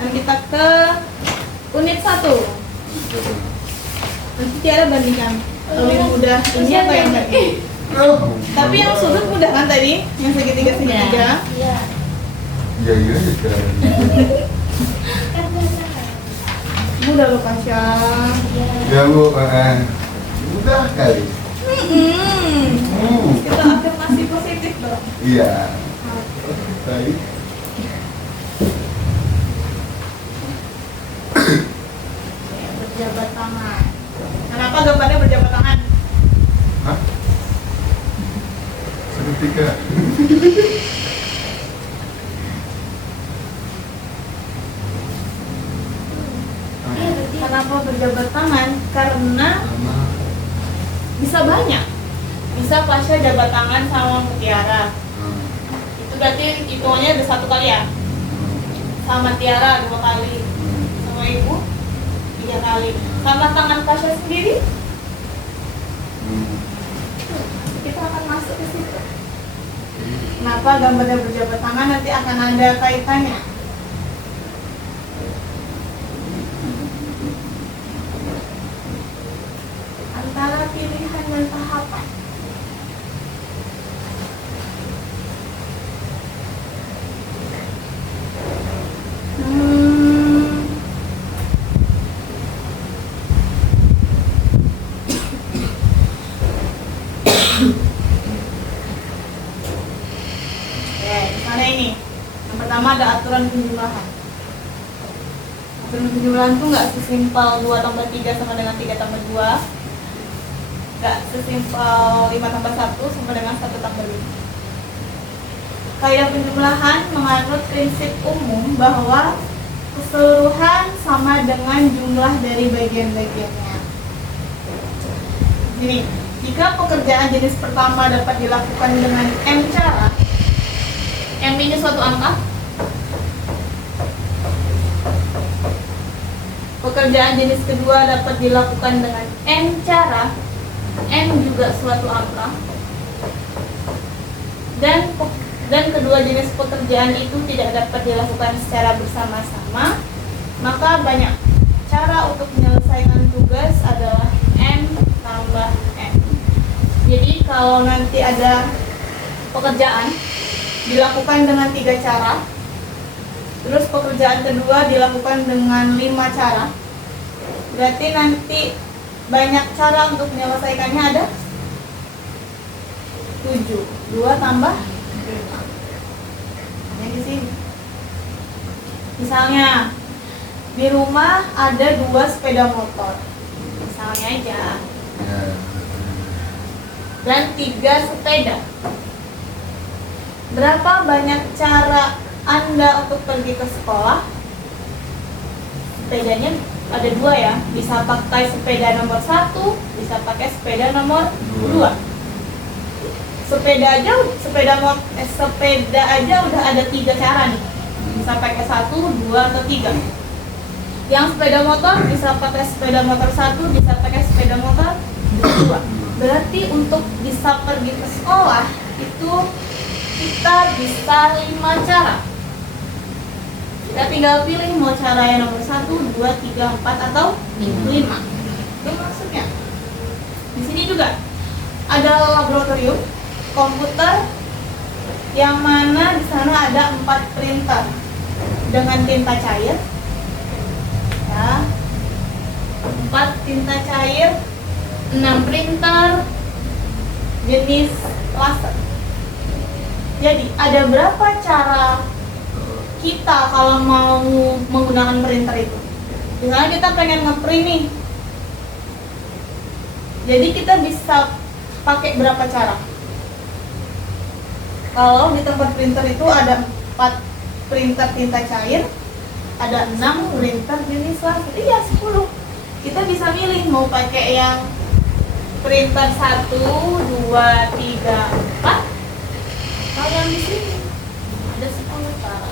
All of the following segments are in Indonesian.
Dan kita ke unit 1. Nanti Tiara bandingkan lebih mudah ini atau yang tadi. Tapi yang sudut mudah kan tadi? Yang segitiga segitiga. Iya. Iya iya kan. Mudah loh Kasya. Ya Bu, mudah kali. Kita afirmasi positif dong. Iya. Baik. Berjabat tangan. Kenapa gambarnya berjabat tangan? Hah? Seketika. Kenapa berjabat tangan? Karena bisa banyak. Bisa Pasha jabat tangan sama Mutiara. Itu berarti hitungannya ada 1 kali ya. Sama Tiara 2 kali. Sama Ibu 3 kali. Sama tangan Pasha sendiri. Kita akan masuk ke situ. Kenapa gambarnya berjabat tangan? Nanti akan ada kaitannya. Antara pilihan dan tahapan. Misalnya ini. Yang pertama ada aturan penjumlahan. Aturan penjumlahan itu nggak sesimpel 2 tambah 3 sama dengan 3 tambah 2. Nggak sesimpel 5 tambah 1 sama dengan 1 tambah 5. Kaidah penjumlahan menganut prinsip umum bahwa keseluruhan sama dengan jumlah dari bagian-bagiannya. Jadi, jika pekerjaan jenis pertama dapat dilakukan dengan M cara, M ini suatu angka. Pekerjaan jenis kedua dapat dilakukan dengan N cara, N juga suatu angka. Dan kedua jenis pekerjaan itu tidak dapat dilakukan secara bersama-sama, maka banyak cara untuk menyelesaikan tugas adalah M tambah N. Jadi kalau nanti ada pekerjaan dilakukan dengan 3 cara, terus pekerjaan kedua dilakukan dengan 5 cara, berarti nanti banyak cara untuk menyelesaikannya ada 7. 2 tambah 5. Ini di sini. Misalnya di rumah ada 2 sepeda motor. Misalnya aja. Dan 3 sepeda. Berapa banyak cara Anda untuk pergi ke sekolah? Sepedanya ada 2 ya. Bisa pakai sepeda nomor 1, bisa pakai sepeda nomor 2. Sepeda aja udah ada 3 cara nih. Bisa pakai 1, 2, atau 3. Yang sepeda motor bisa pakai sepeda motor 1, bisa pakai sepeda motor 2. Berarti untuk bisa pergi ke sekolah itu kita bisa 5 cara. Kita tinggal pilih mau cara yang nomor 1, 2, 3, 4 atau 5. Itu maksudnya. Di sini juga ada laboratorium komputer yang mana di sana ada 4 printer dengan tinta cair. Ya. 4 tinta cair, 6 printer jenis laser. Jadi ada berapa cara kita kalau mau menggunakan printer itu? Misalnya kita pengen ngeprint nih. Jadi kita bisa pakai berapa cara? Kalau di tempat printer itu ada 4 printer tinta cair, ada 6 printer jenis laser. Iya 10. Kita bisa milih mau pakai yang printer 1, 2, 3, 4. Kalau yang di sini ada 10 cara.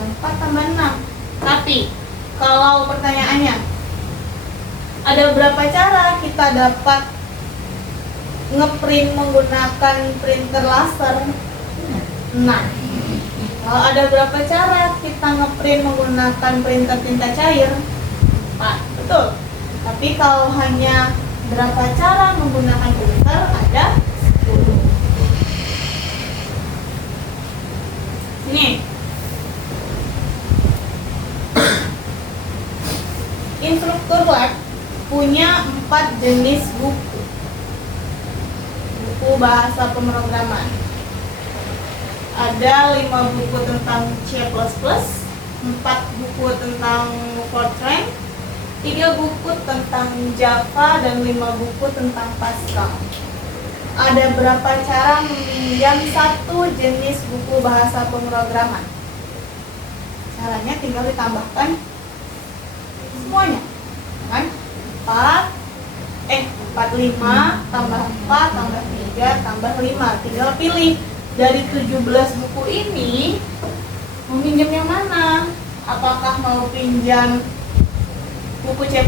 4 tambah 6. Tapi kalau pertanyaannya ada berapa cara kita dapat ngeprint menggunakan printer laser? Nah, kalau ada berapa cara kita ngeprint ngeprint menggunakan printer tinta cair? 4, betul. Tapi kalau hanya berapa cara menggunakan printer, ada 10. Ini instruktur lab punya 4 jenis buku bahasa pemrograman. Ada 5 buku tentang C++, 4 buku tentang Fortran, 3 buku tentang Java, dan 5 buku tentang Pascal. Ada berapa cara meminjam 1 jenis buku bahasa pemrograman? Caranya tinggal ditambahkan semuanya, kan? 45 tambah 4 tambah 3 tambah 5. Tinggal pilih dari 17 buku ini mau pinjam yang mana? Apakah mau pinjam buku C++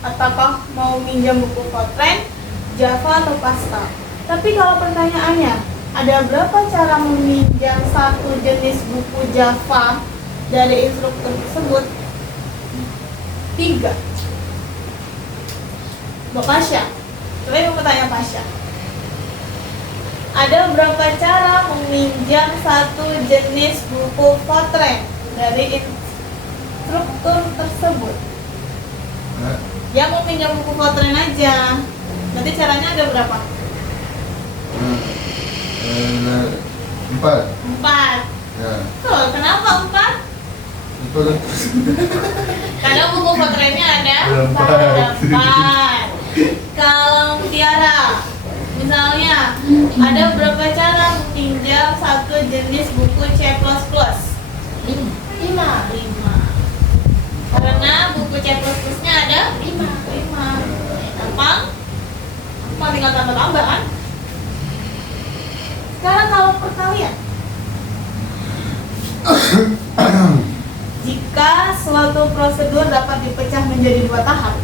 ataukah mau minjam buku Fortran, Java, atau Pascal? Tapi kalau pertanyaannya, ada berapa cara meminjam 1 jenis buku Java dari instruktur tersebut? 3. Mbak Pasha, coba mau tanya Pasha, ada berapa cara meminjam 1 jenis buku Fortran dari instruktur tersebut? Ya, mau pinjam buku Fortran aja. Nanti caranya ada berapa? 4. 4. Ya. Tuh, kenapa 4? Karena buku Fortran-nya ada 4. Kalau Tiara, misalnya ada berapa cara meminjam 1 jenis buku C++? 5. Karena buku C++ nya ada 5. Gampang? Cuma tinggal tambah-tambah kan? Sekarang kalau perkalian, jika suatu prosedur dapat dipecah menjadi 2 tahap,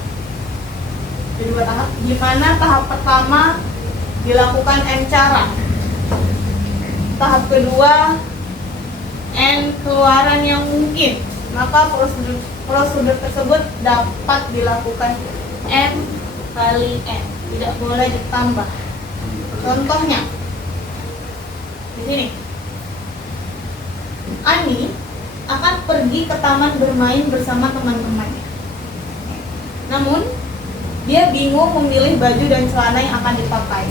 di mana tahap pertama dilakukan N cara, tahap kedua N keluaran yang mungkin, maka prosedur tersebut dapat dilakukan M kali N, tidak boleh ditambah. Contohnya di sini, Ani akan pergi ke taman bermain bersama teman-temannya. Namun dia bingung memilih baju dan celana yang akan dipakai.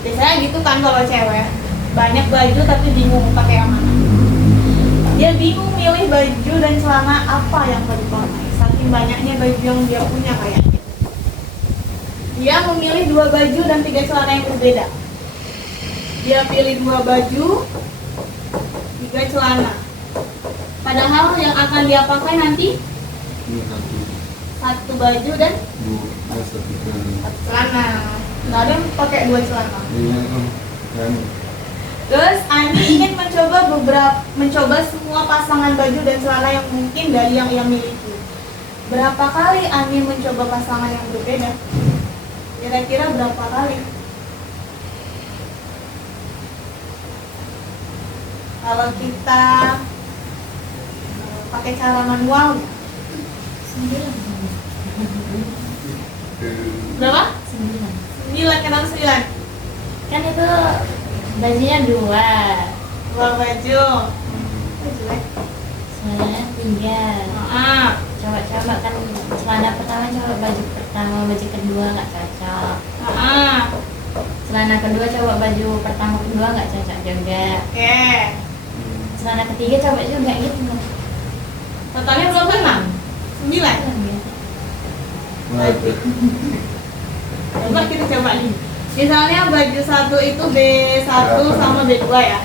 Biasanya gitu kan kalau cewek, banyak baju tapi bingung pakai yang mana. Dia bingung milih baju dan celana apa yang mau dipakai, saking banyaknya baju yang dia punya kayaknya. Dia memilih 2 baju dan 3 celana yang berbeda. Dia pilih 2 baju, 3 celana. Padahal yang akan dia pakai nanti 1 baju dan 1 celana. Nggak ada yang pakai 2 celana. Terus Ani ingin mencoba semua pasangan baju dan celana yang mungkin dari yang ia miliki. Berapa kali Ani mencoba pasangan yang berbeda? Kira-kira berapa kali? Kalau kita pakai cara manual, 9. Berapa? 9. Kenapa 9? Kan itu bajunya 2 baju. Jelek. sebenarnya 3. Coba-coba kan celana pertama, coba baju pertama, baju kedua nggak cocok. Celana kedua coba baju pertama, kedua nggak cocok juga. Oke. Celana ketiga coba juga gitu. Totalnya berapa? 9. Coba kita coba nih. Misalnya baju 1 itu B1 sama B2 ya.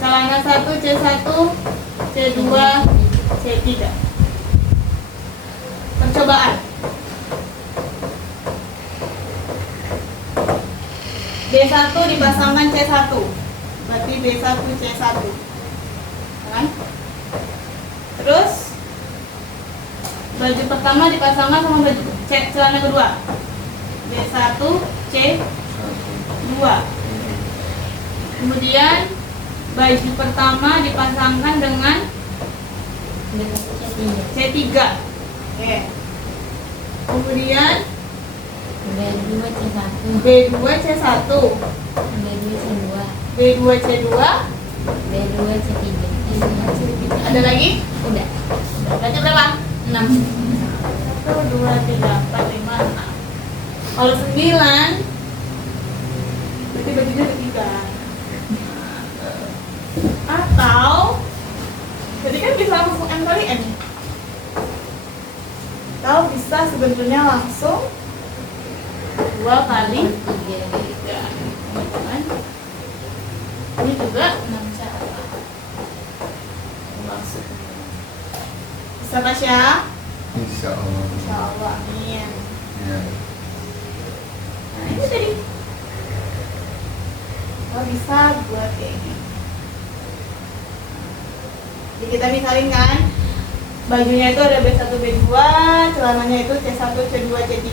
Celana 1 C1, C2, C3. Percobaan. B1 dipasangkan C1. Berarti B1 C1. Kan? Terus baju pertama dipasangkan sama baju celana kedua. B1 C2. Kemudian baju pertama dipasangkan dengan C3. Oke. Kemudian B2 C1 B2 C1, B2 C2 B2 C2, B2 C3 ada lagi? udah Berarti berapa? 6 1, 2, 3, 4, 5, 6. Kalau 9 berarti bajunya ada 3. Atau jadi kan bisa langsung M kali N. Atau bisa sebenarnya langsung 2 kali 3. Ini juga 6 cara. Langsung. Bisa Tasya? Insya Allah. Insya Allah, amin. Ya. Nah ini tadi. Kalau bisa buat kayak ini. Jadi kita misalin kan, bajunya itu ada B1, B2, celananya itu C1, C2, C3.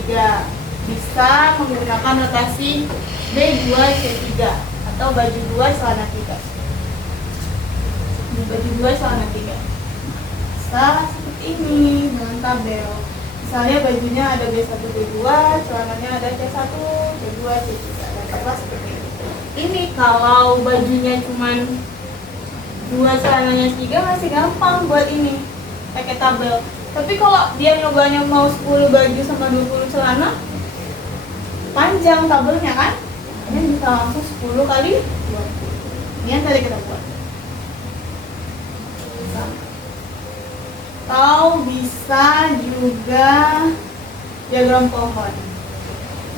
Bisa menggunakan notasi B2, C3 atau baju 2, celana 3. Ini baju 2, celana 3. Bisa seperti ini dengan tabel. Misalnya bajunya ada B1, B2, celananya ada C1, C2, C3. Dan tabel seperti ini. Ini kalau bajunya cuman 2, celananya 3 masih gampang buat ini pakai tabel. Tapi kalau dia nyobanya mau 10 baju sama 20 celana, panjang tabelnya kan? Ini bisa langsung 10 kali 20. Ini yang tadi kita buat. Atau bisa juga diagram pohon.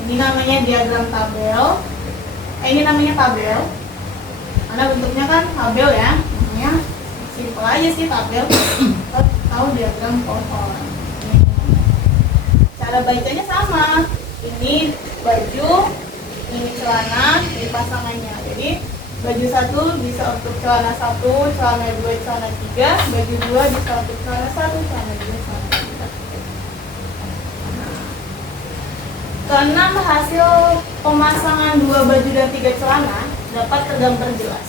Ini namanya diagram tabel. Ini namanya tabel. Karena bentuknya kan tabel ya. Namanya simpel aja sih tabel. Atau diagram pohon. Cara bacanya sama. Ini baju, ini celana, ini pasangannya. Jadi baju 1 bisa untuk celana 1, celana 2, celana 3, baju 2 bisa untuk celana 1, celana 2, celana 3. Keenam, hasil pemasangan 2 baju dan 3 celana dapat tergambar jelas.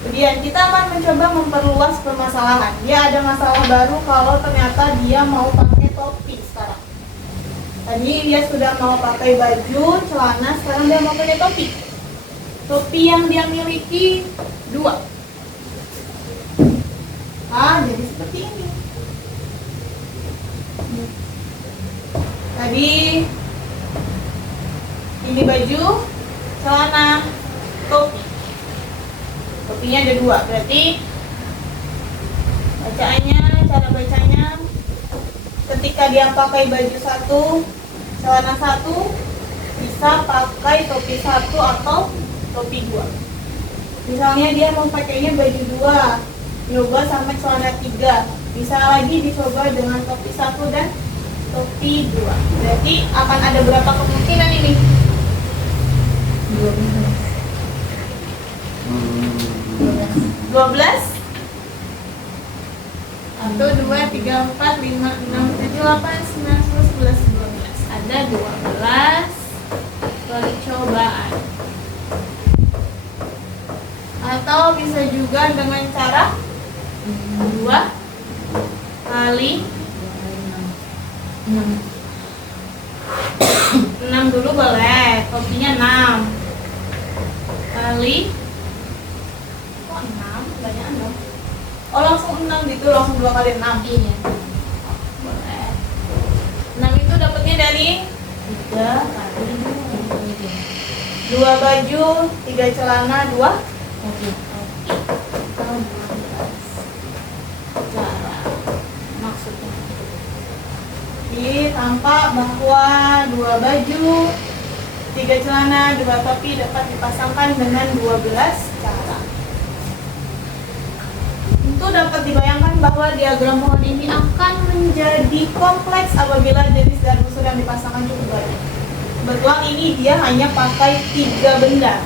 Kemudian kita akan mencoba memperluas permasalahan. Dia ada masalah baru kalau ternyata dia mau pakai topi sekarang. Tadi dia sudah mau pakai baju, celana, sekarang dia mau pakai topi. Topi yang dia miliki 2. Jadi seperti ini. Tadi ini baju, celana, topi. Topinya ada 2, berarti bacaannya, cara bacanya, ketika dia pakai baju 1, celana 1, bisa pakai topi 1 atau topi 2. Misalnya dia mau pakainya baju 2, nyoba sama celana 3, bisa lagi dicoba dengan topi 1 dan topi 2. Berarti akan ada berapa kemungkinan ini? 12 atau 2, 3, 4, 5, 6, 7, 8, 9, 10, 11, 12. Ada 12 percobaan. Atau bisa juga dengan cara 2 kali 6 dulu boleh, topinya 6 kali, kok 6? Banyak dong. Oh langsung 6 gitu, langsung 2 kali 6. Iya. Boleh. 6 itu dapatnya dari 3 kali 2 baju, 3 celana, 2 Oke. atau 12 cara maksudnya. Jadi tampak bahwa 2 baju, 3 celana, 2 topi dapat dipasangkan dengan 12 cara. Tentu dapat dibayangkan bahwa diagram pohon ini akan menjadi kompleks apabila jenis dan unsur yang dipasangkan cukup banyak. Kebetulan ini dia hanya pakai 3 benda.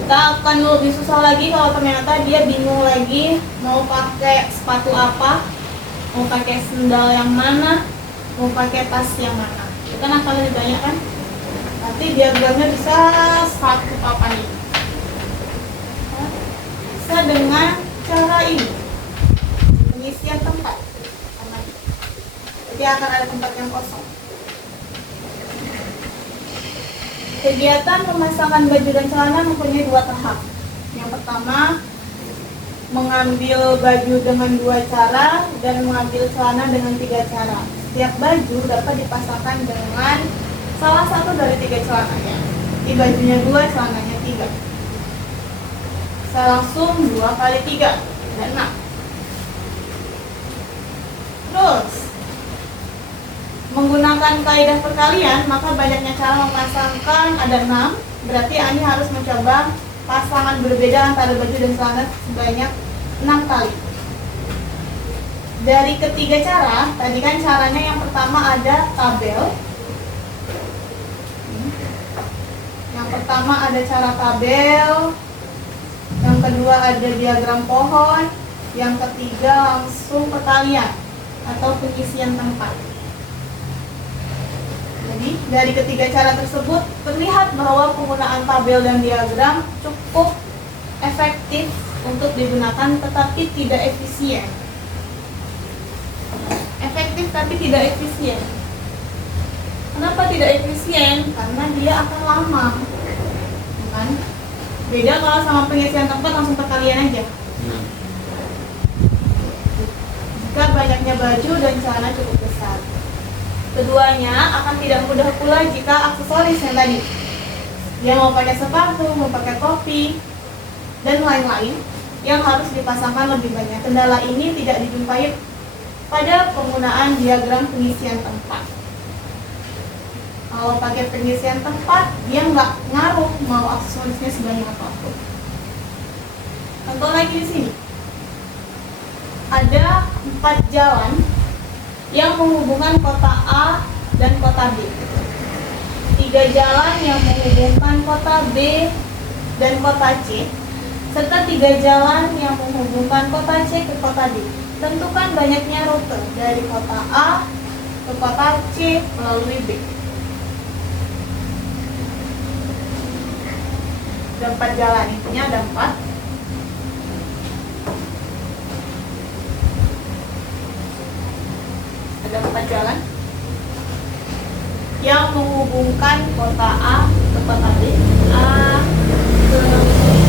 Kita akan lebih susah lagi kalau ternyata dia bingung lagi mau pakai sepatu apa, mau pakai sendal yang mana, mau pakai tas yang mana. Itu kan akan lebih banyak kan? Nanti diagramnya bisa satu papan ini. bisa dengan cara ini, pengisian tempat. Jadi akan ada tempat yang kosong. Kegiatan memasangkan baju dan celana mempunyai 2 tahap. Yang pertama, mengambil baju dengan 2 cara dan mengambil celana dengan 3 cara. Setiap baju dapat dipasangkan dengan salah satu dari 3 celananya. Di bajunya 2, celananya 3. Saya langsung 2 kali 3 dan 6. Terus menggunakan kaidah perkalian, maka banyaknya cara memasangkan ada 6. Berarti Ani harus mencoba pasangan berbeda antara baju dan celana sebanyak 6 kali. Dari ketiga cara, tadi kan caranya yang pertama ada tabel. Yang pertama ada cara tabel. Yang kedua ada diagram pohon. Yang ketiga langsung perkalian atau pengisian tempat. Jadi dari ketiga cara tersebut terlihat bahwa penggunaan tabel dan diagram cukup efektif untuk digunakan tetapi tidak efisien. Efektif tapi tidak efisien. Kenapa tidak efisien? Karena dia akan lama. Kan? Beda kalau sama pengisian tempat langsung perkalian aja. Jika banyaknya baju dan celana cukup besar. Keduanya akan tidak mudah pula jika aksesoris yang tadi. Dia mau pakai sepatu, mau pakai topi, dan lain-lain yang harus dipasangkan lebih banyak. Kendala ini tidak dijumpai pada penggunaan diagram pengisian tempat. Kalau pakai pengisian tempat, dia nggak ngaruh mau aksesorisnya sebanyak apapun. Contoh lagi di sini. Ada 4 jalan yang menghubungkan kota A dan kota B. 3 jalan yang menghubungkan kota B dan kota C, serta 3 jalan yang menghubungkan kota C ke kota D. Tentukan banyaknya rute dari kota A ke kota C melalui B. Ada 4 jalan, intinya ada 4. Ada 4 jalan yang menghubungkan kota A ke kota B, A ke B.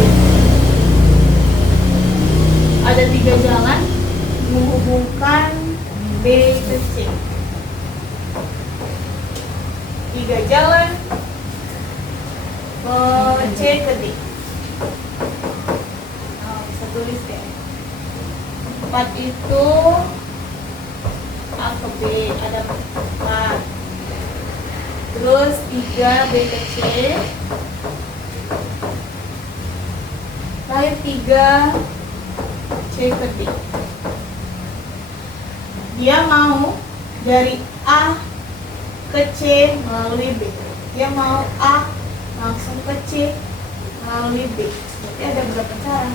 Ada 3 jalan menghubungkan B ke C. 3 jalan ke C ke D. Bisa tulis deh. 4 itu A ke B ada 4. Terus 3 B ke C. Terakhir 3 C ke D. Dia mau dari A ke C melalui B. Dia mau A langsung ke C melalui B. Berarti ada berapa cara?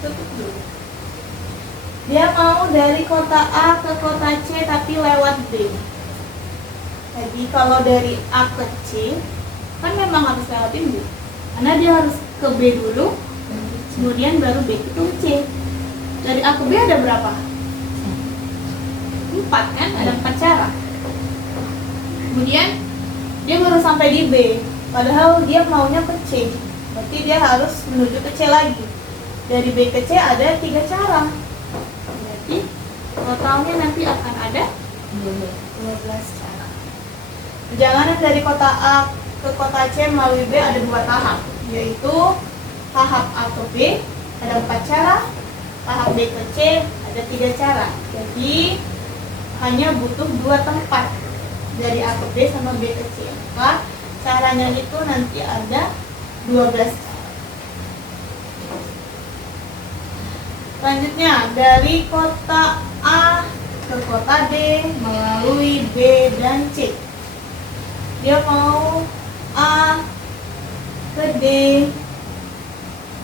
Tutup dulu. Dia mau dari kota A ke kota C tapi lewat B. Jadi kalau dari A ke C kan memang harus lewatin B, karena dia harus ke B dulu, kemudian baru B itu C. Dari A ke B ada berapa? 4 kan? Ada 4 cara. Kemudian dia baru sampai di B, padahal dia maunya ke C. Berarti dia harus menuju ke C lagi. Dari B ke C ada 3 cara. Berarti totalnya nanti akan ada 12 cara. Perjalanan dari kota A ke kota C melalui B ada 2 tahap, yaitu tahap A ke B ada 4 cara, tahap B ke C ada 3 cara. Jadi hanya butuh 2 tempat dari A ke B sama B ke C. Maka caranya itu nanti ada 12 cara. Selanjutnya dari kota A ke kota D melalui B dan C. Dia mau A ke D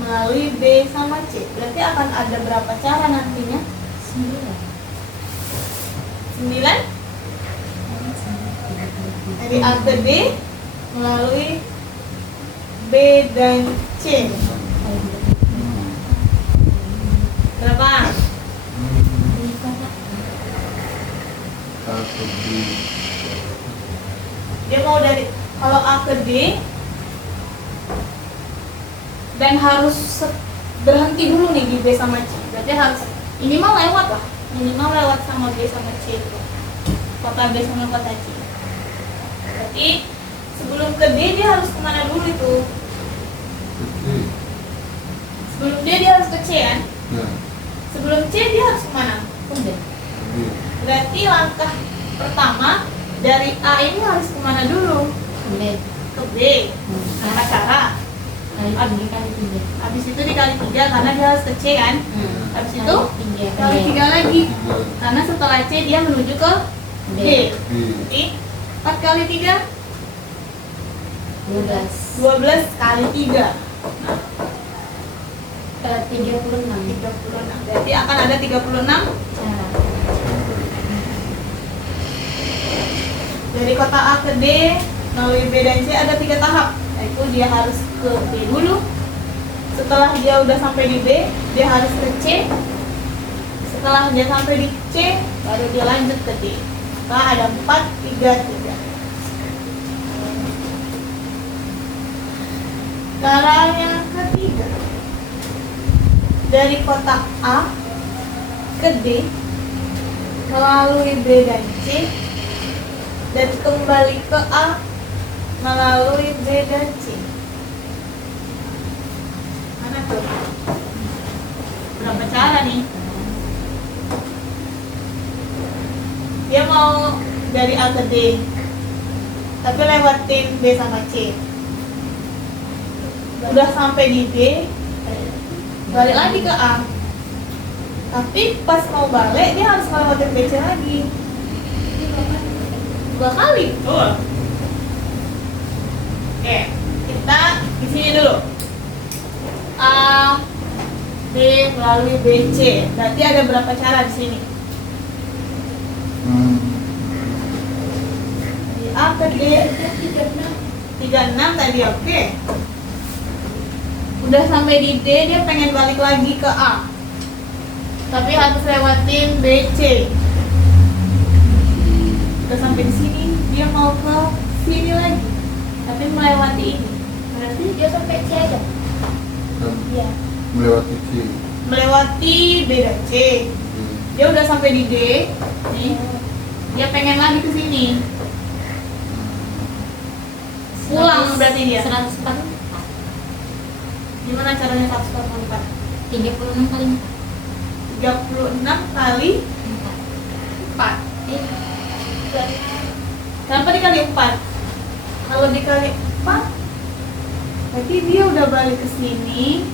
melalui B sama C. Berarti akan ada berapa cara nantinya? 9. Dari A ke D melalui B B dan C. Berapa? Satu B. Dia mau dari kalau A ke D dan harus berhenti dulu nih di B sama C. Berarti harus minimal lewat lah, minimal lewat sama B sama C itu. Kota B sama kota C. Berarti sebelum ke D dia harus kemana dulu itu? Oke. Sebelum D dia harus ke C kan? Nah, Sebelum C dia harus kemana? Udah. B. Berarti langkah pertama dari A ini harus kemana dulu? Udah. Ke B. Apa cara? Kali 3 kali 3. Habis itu dikali 3 karena dia harus ke C kan? Habis itu kali 3 Tiga. lagi. Karena setelah C dia menuju ke D. B. Jadi 4 kali 3 12. 12 kali 3. 36 36. Berarti akan ada 36 cara. dari kota A ke D melalui B dan C ada 3 tahap. Yaitu dia harus ke B dulu. Setelah dia udah sampai di B, dia harus ke C. Setelah dia sampai di C, baru dia lanjut ke D. Maka ada 4, 3, 3. Cara yang ketiga, dari kotak A ke D melalui B dan C dan kembali ke A melalui B dan C. Mana tuh? Berapa cara nih? Dia mau dari A ke D tapi lewatin B sama C. Udah sampai di D, balik lagi ke A. Tapi pas mau balik dia harus ngelewatin BC lagi. 2 kali. Betul. Oke, kita di sini dulu. A B melalui BC. Berarti ada berapa cara di sini? Di A ke D 36 tadi, oke. Udah sampai di D, dia pengen balik lagi ke A. Tapi harus lewatin BC. Udah sampai di sini, dia mau ke sini lagi. Tapi melewati ini. Berarti dia sampai C aja. Iya. Melewati C. Melewati B dan C. Dia udah sampai di D. Nih. Dia pengen lagi ke sini. Pulang berarti dia. 144. Gimana caranya 144? 36 kali 36 kali 4. 4. Kenapa dikali 4? Kalau dikali 4 berarti dia udah balik ke sini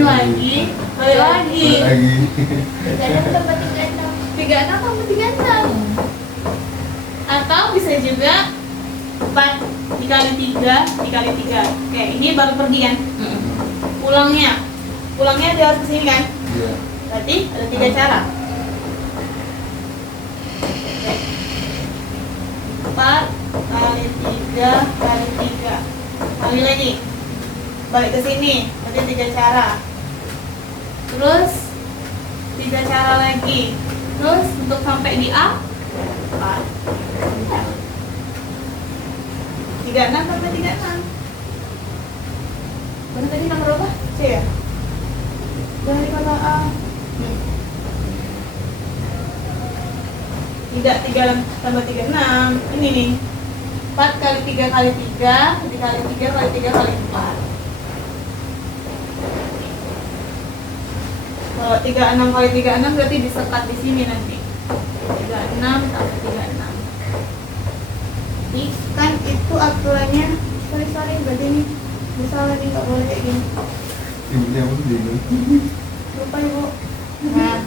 lagi, balik lagi. 36 tambah 36 sama 36. Atau bisa juga 4 dikali 3 dikali 3. Oke, ini baru pergi kan? Pulangnya dia harus kesini kan? Iya. Berarti ada 3 cara. 4 kali 3 kali 3. Kali lagi. Balik ke sini. Berarti 3 cara. Terus 3 cara lagi. Terus untuk sampai di A 4. 36 tambah 36. Mana tadi nomor berapa? C ya? Dari kota A. Tidak 3 tambah 36. Ini nih. 4 kali 3 kali 3 dikali 3 kali 3 kali 4. Kalau 36 kali 36 berarti disekat di sini nanti. 36 tambah 36. Ini kan itu aturannya. Sorry berarti ini misalnya nih nggak boleh kayak gini. Yang bingung. Lupa ibu. Nah,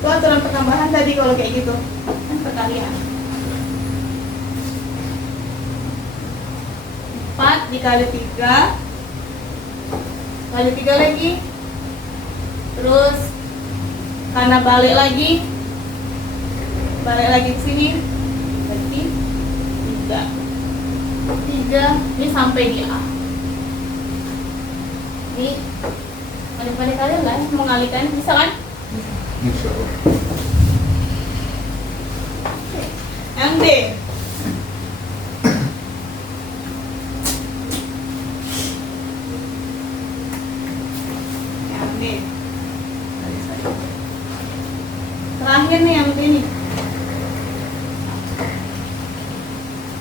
itu aturan penambahan tadi kalau kayak gitu kan perkalian. 4 dikali 3 kali 3 lagi. Terus karena balik lagi ke sini berarti 3. 3 ini sampai di A. Ini pada kalian lah mengalihkan, bisa kan? Insya Allah. Yang D. Yang D. Terakhir nih yang D nih.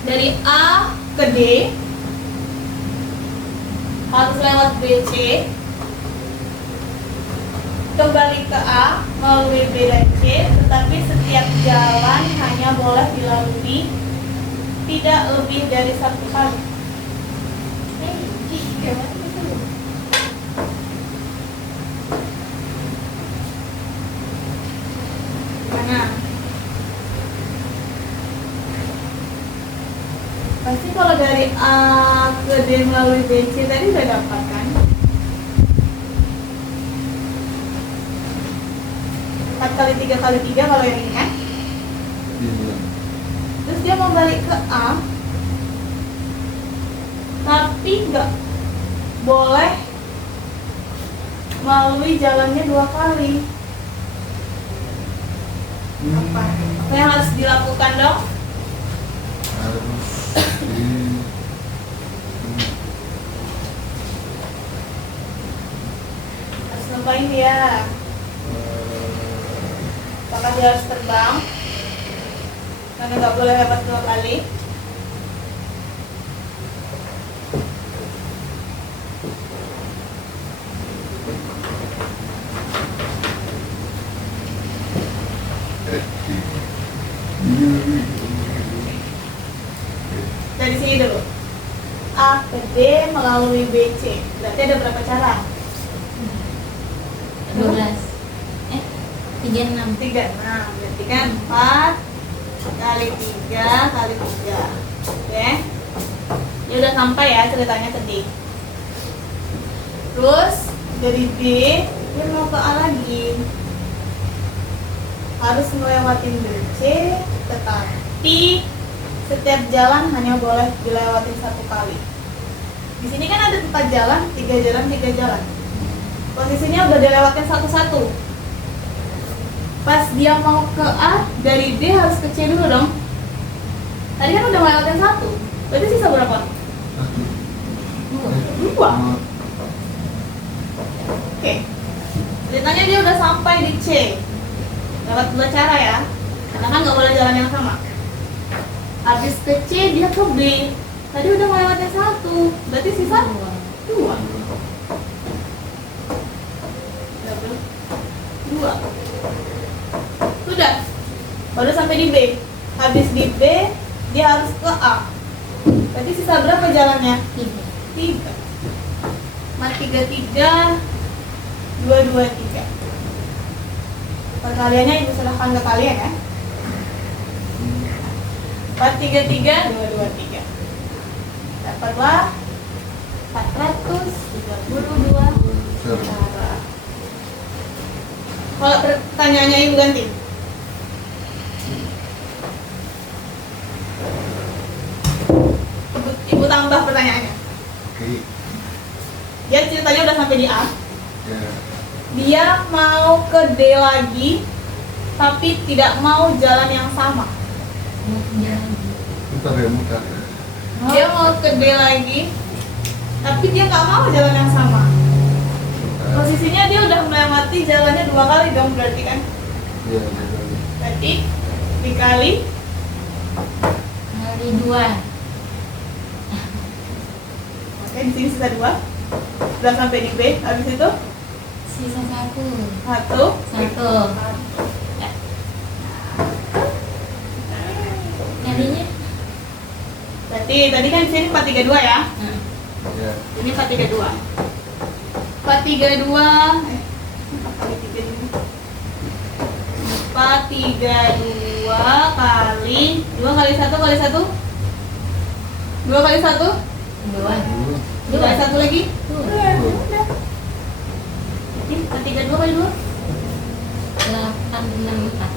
Dari A ke D harus lewat BC, kembali ke A melalui B dan C, tetapi setiap jalan hanya boleh dilalui tidak lebih dari 1 kali. Gimana? Pasti kalau dari A ke D melalui BC tadi udah dapat kan? 4 kali 3 kali 3 kalau yang ini kan? Iya. Terus dia mau balik ke A, tapi nggak boleh melalui jalannya 2 kali. Apa yang harus dilakukan dong? Harus di Harus ngapain dia? Apakah dia harus terbang? Karena nggak boleh lewat 2 kali. Dari sini dulu. A ke D melalui BC. Berarti ada berapa cara? 12. 36. 3. Nah, berarti kan 4 kali 3 kali 3. Oke. Ini udah sampai ya ceritanya tadi. Terus dari B dia mau ke A lagi. Harus melewatin BC, tetapi setiap jalan hanya boleh dilewati 1 kali. Di sini kan ada 4 jalan, 3 jalan, 3 jalan. Posisinya udah dilewatin satu-satu. Pas dia mau ke A, dari D harus ke C dulu dong. Tadi kan udah ngelewatin 1. Berarti sisa berapa? 2. Oke. Ceritanya dia udah sampai di C. Lewat 2 cara ya. Karena kan nggak boleh jalan yang sama. Habis ke C dia ke B. Tadi udah ngelewatin 1. Berarti sisa 2. 2. Sudah. Baru sampai di B. Habis di B dia harus ke A. Berarti sisa berapa jalannya? 3. 4 3 3 2 2 3. Perkaliannya ibu serahkan ke kalian ya. 4 3 3 2 2 3. Dapatlah 432 cara. Kalau pertanyaannya ibu ganti. Ibu tambah pertanyaannya. Oke. Dia ceritanya udah sampai di A. Ya. Dia mau ke D lagi, tapi tidak mau jalan yang sama. Mutar ya, mutar. Dia mau ke D lagi, tapi dia nggak mau jalan yang sama. Posisinya dia udah melewati jalannya 2 kali dong berarti kan? Iya, iya. Berarti dikali Kali 2. oke, di sini sisa 2. Udah sampai di B, habis itu Sisa 1. 1. 1. Kalinya? Berarti tadi kan di sini 432 ya? Ya. Ini 432. 432 kali 3 ini. 432 kali 2 kali 1 kali 1. 2 kali 1. 2. 2 kali 1 lagi. Tuh. Udah. Jadi 432 kali 2. 864.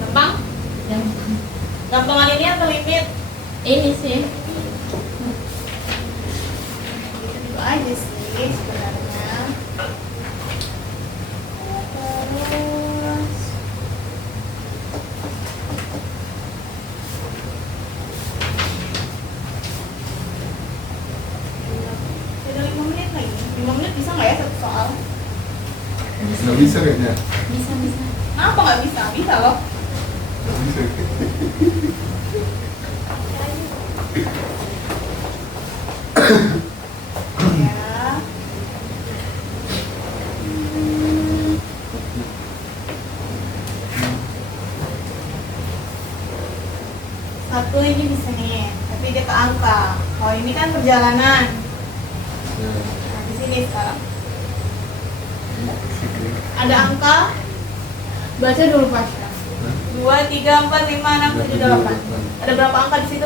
Gampang? ke limit Ini sih. itu aja sih sebenarnya. Terus ada 5 menit lagi. 5 menit bisa nggak ya satu soal? Nggak bisa kayaknya. Bisa. Kenapa nggak bisa? Bisa loh. Nggak bisa. Ya. Satu ini bisa nih, tapi kita angka. Oh ini kan perjalanan. Ya. Nah, di sini sekarang Sini. ada angka. Baca dulu Pasha. 2, 3, 4, 5, 6, 7, 8. Ada berapa angka di situ?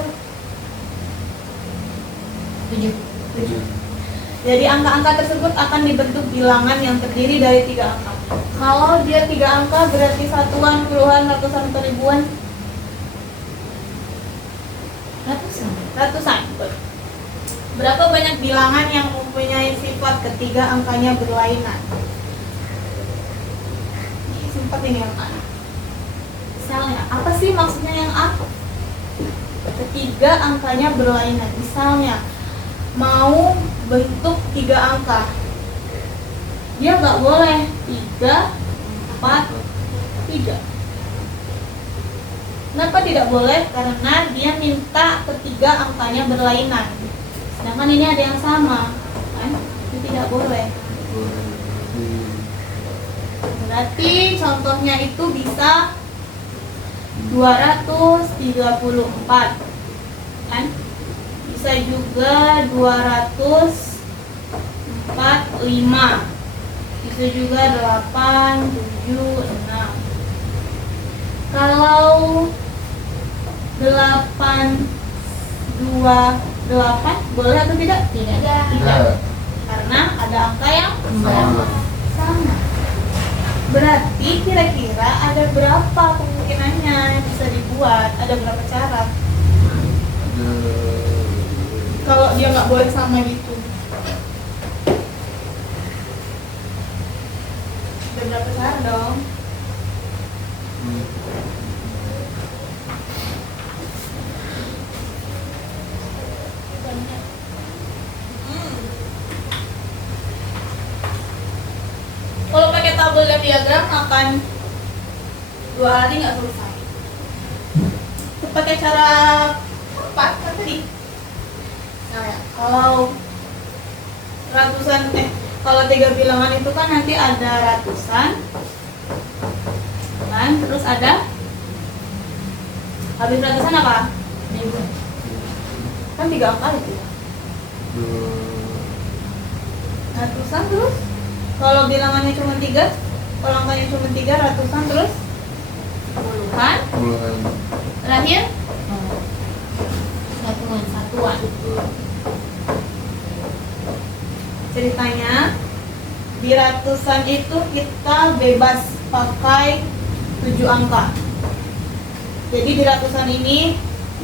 7. 7. Jadi angka-angka tersebut akan dibentuk bilangan yang terdiri dari 3 angka. Kalau dia 3 angka berarti satuan, puluhan, ratusan, atau ribuan? Ratusan. Berapa banyak bilangan yang mempunyai sifat ketiga angkanya berlainan? Ini sempat ini yang anak. Misalnya, apa sih maksudnya yang A? Ketiga angkanya berlainan. Misalnya, mau bentuk 3 angka, dia nggak boleh 3, 4, 3. Kenapa tidak boleh? Karena dia minta ketiga angkanya berlainan. Sedangkan ini ada yang sama, kan? Itu tidak boleh. Berarti contohnya itu bisa 234, kan? Bisa juga 245. Bisa juga 8, 7, 6. Kalau 8, 2, 8 boleh atau tidak? Tidak. Tidak. Karena ada angka yang Sama. sama. Berarti kira-kira ada berapa kemungkinannya yang bisa dibuat? Ada berapa cara? Ada. Kalau dia nggak boleh sama gitu. Ada berapa cara dong? Kalau pakai tabel dan diagram akan 2 hari nggak selesai. Pakai cara empat kan tadi. Nah, ya, kalau ratusan kalau 3 bilangan itu kan nanti ada ratusan, kan? Terus ada habis ratusan apa? Ribu. Kan 3 angka itu. Ratusan terus kalau bilangannya cuma 3, kalau angkanya cuma 3, ratusan terus puluhan, Puluhan. terakhir Satuan. Ceritanya di ratusan itu kita bebas pakai 7 angka. Jadi di ratusan ini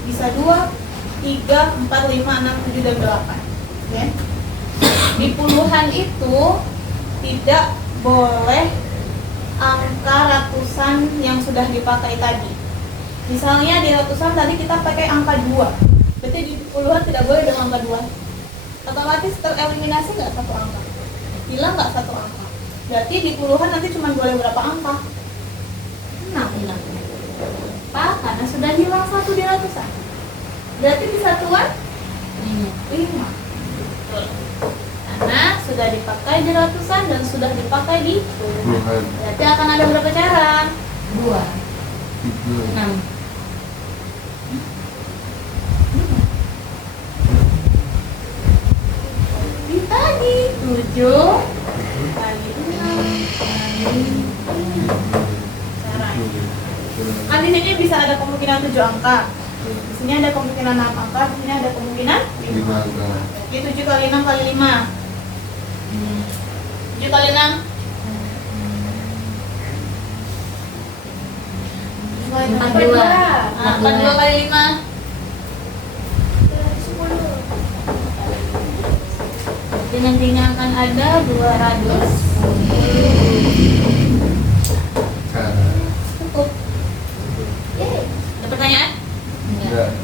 bisa 2, 3, 4, 5, 6, 7, dan 8. Oke. Di puluhan itu tidak boleh angka ratusan yang sudah dipakai tadi. Misalnya di ratusan tadi kita pakai angka 2, berarti di puluhan tidak boleh dengan angka 2. Otomatis tereliminasi nggak satu angka, hilang nggak satu angka. Berarti di puluhan nanti cuma boleh berapa angka? 6. Pak, karena sudah hilang 1 di ratusan. Berarti di satuan 5. Karena sudah dipakai di ratusan dan sudah dipakai di puluhan. Puluhan. Berarti akan ada berapa cara? 2. 3. 6. Di tadi 7 kali 6 kali 5. Cara. Kan di sini bisa ada kemungkinan 7 angka. Di sini ada kemungkinan 6 angka, di sini ada kemungkinan 5. 5 angka. Jadi 7 kali 6 kali 5. 7 kali 6 42. 42 kali 5 Berarti nantinya akan ada 200. Cara. Cukup. Yeay. Ada pertanyaan? Enggak.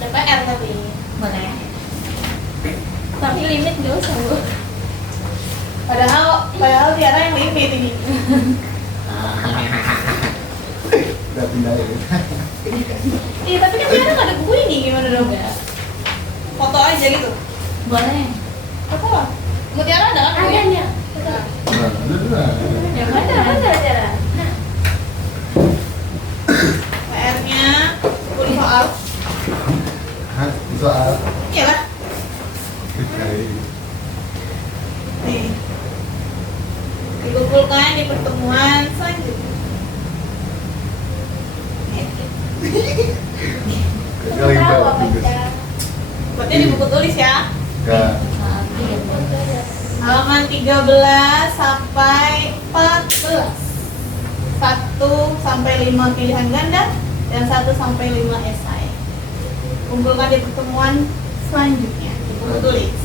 Ada PR tapi. Boleh. Tapi limit nggak usah bu. Padahal Tiara yang limit ini. Udah pindah ya. Iya tapi kan Tiara nggak ada buku ini gimana dong? Foto aja gitu. Boleh. Apa lah? Buku Tiara ada kan? Ada ya. Nah, udah. Yang mana Tiara? PR-nya 10 soal. Hah, soal Iya lah. kayak Nih. Dikumpulkan di pertemuan selanjutnya. kali enggak tulis. Berarti di buku tulis ya. Enggak. Halaman 13 sampai 14. 1 sampai 5 pilihan ganda dan 1 sampai 5 esai. Kumpulkan di pertemuan selanjutnya di buku tulis.